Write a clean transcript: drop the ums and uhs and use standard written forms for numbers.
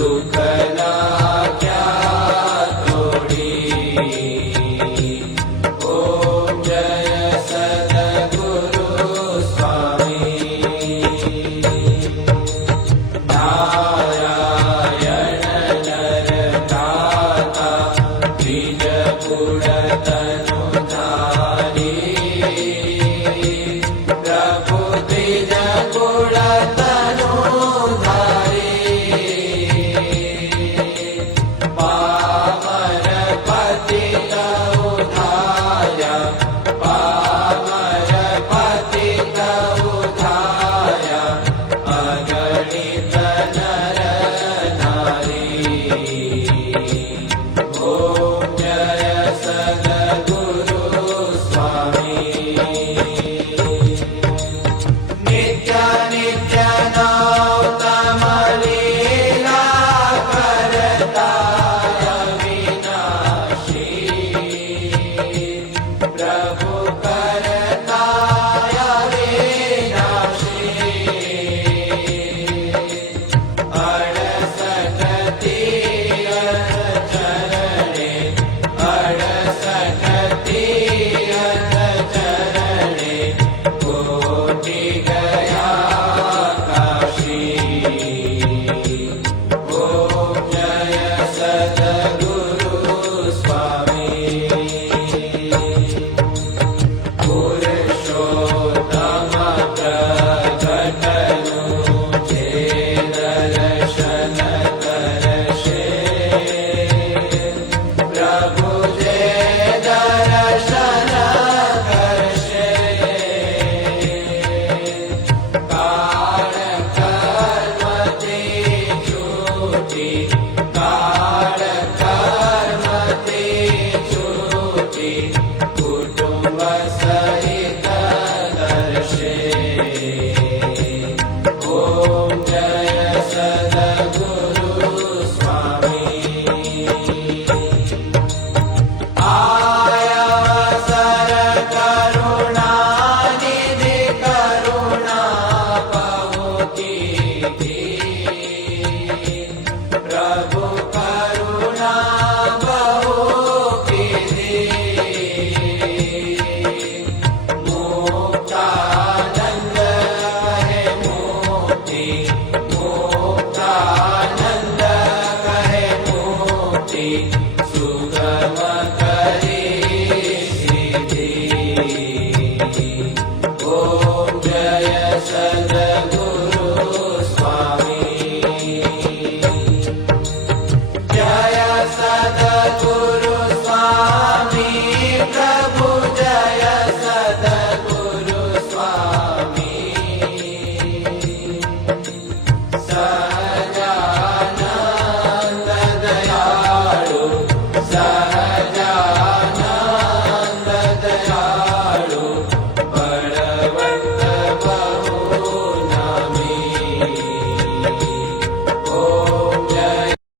दुखना क्या तोड़ी। ओम जय सद्गुरु स्वामी। नारायण नरदाता बीज गुण तनुधारी। प्रभु बीज गुण तनुधारी। पामर पतित उधार्य। पामर पतित उधार्य। अगणित नर नारी। ओम जय सद्गुरु स्वामी। नित्य नित्य नौतम लीला करताय विनाशी। प्रभु करताय विनाशी। 68 तीर्थ चरणे। 68 तीर्थ चरणे। कोटि गया काशी। ओम जय सद्गुरु स्वामी। पुरुषोत्तम प्रकटनु जे दर्शन करशे। प्रभु जे दर्शन करशे। काल कर्म ते छूटी। काल कर्म ते छूटी। कुटुंब सहित दर्शे। ओम जय सद्गुरु स्वामी। आयवसर करुणानिधि करुणा बहु कीर्ति। प्रभु